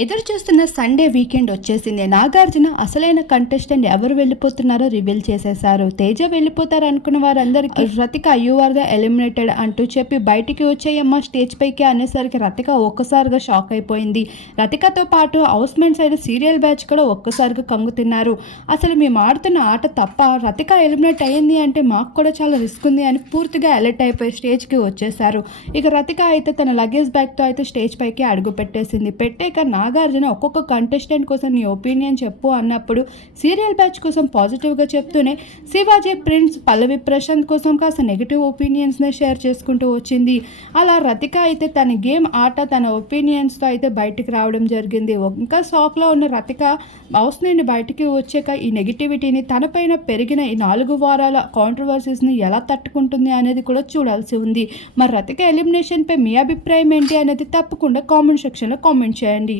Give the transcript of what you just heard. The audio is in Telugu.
ఎదురు చూస్తున్న సండే వీకెండ్ వచ్చేసింది. నాగార్జున అసలైన కంటెస్టెంట్ ఎవరు వెళ్ళిపోతున్నారో రివీల్ చేసేశారు. తేజ వెళ్ళిపోతారు అనుకున్న వారందరికీ Ratika you are the eliminated అంటూ చెప్పి బయటికి వచ్చేయమ్మ స్టేజ్ పైకి అనేసరికి రతిక ఒక్కసారిగా షాక్ అయిపోయింది. రతికతో పాటు house men side serial batch కూడా ఒక్కసారిగా కంగు తిన్నారు. అసలు మేము ఆడుతున్న ఆట తప్ప రతిక ఎలిమినేట్ అయ్యింది అంటే మాకు కూడా చాలా రిస్క్ ఉంది అని పూర్తిగా అలర్ట్ అయిపోయి స్టేజ్కి వచ్చేసారు ఇక రతిక అయితే తన లగేజ్ బ్యాగ్తో అయితే స్టేజ్ పైకి అడుగు పెట్టేసింది. పెట్టాక నాగార్జున ఒక్కొక్క కంటెస్టెంట్ కోసం నీ ఒపీనియన్ చెప్పు అన్నప్పుడు సీరియల్ బ్యాచ్ కోసం పాజిటివ్గా చెప్తూనే శివాజీ ప్రిన్స్ పల్లవి ప్రశాంత్ కోసం కాస్త నెగిటివ్ ఒపీనియన్స్నే షేర్ చేసుకుంటూ వచ్చింది. అలా రతిక అయితే తన గేమ్ ఆట తన ఒపీనియన్స్తో అయితే బయటికి రావడం జరిగింది. ఇంకా షాక్లో ఉన్న రతిక హౌస్ నుండి బయటికి వచ్చాక ఈ నెగిటివిటీని తనపైన పెరిగిన ఈ నాలుగు వారాల కాంట్రవర్సీస్ని ఎలా తట్టుకుంటుంది అనేది కూడా చూడాల్సి ఉంది. మరి రతిక ఎలిమినేషన్పై మీ అభిప్రాయం ఏంటి అనేది తప్పకుండా కామెంట్ సెక్షన్లో కామెంట్ చేయండి.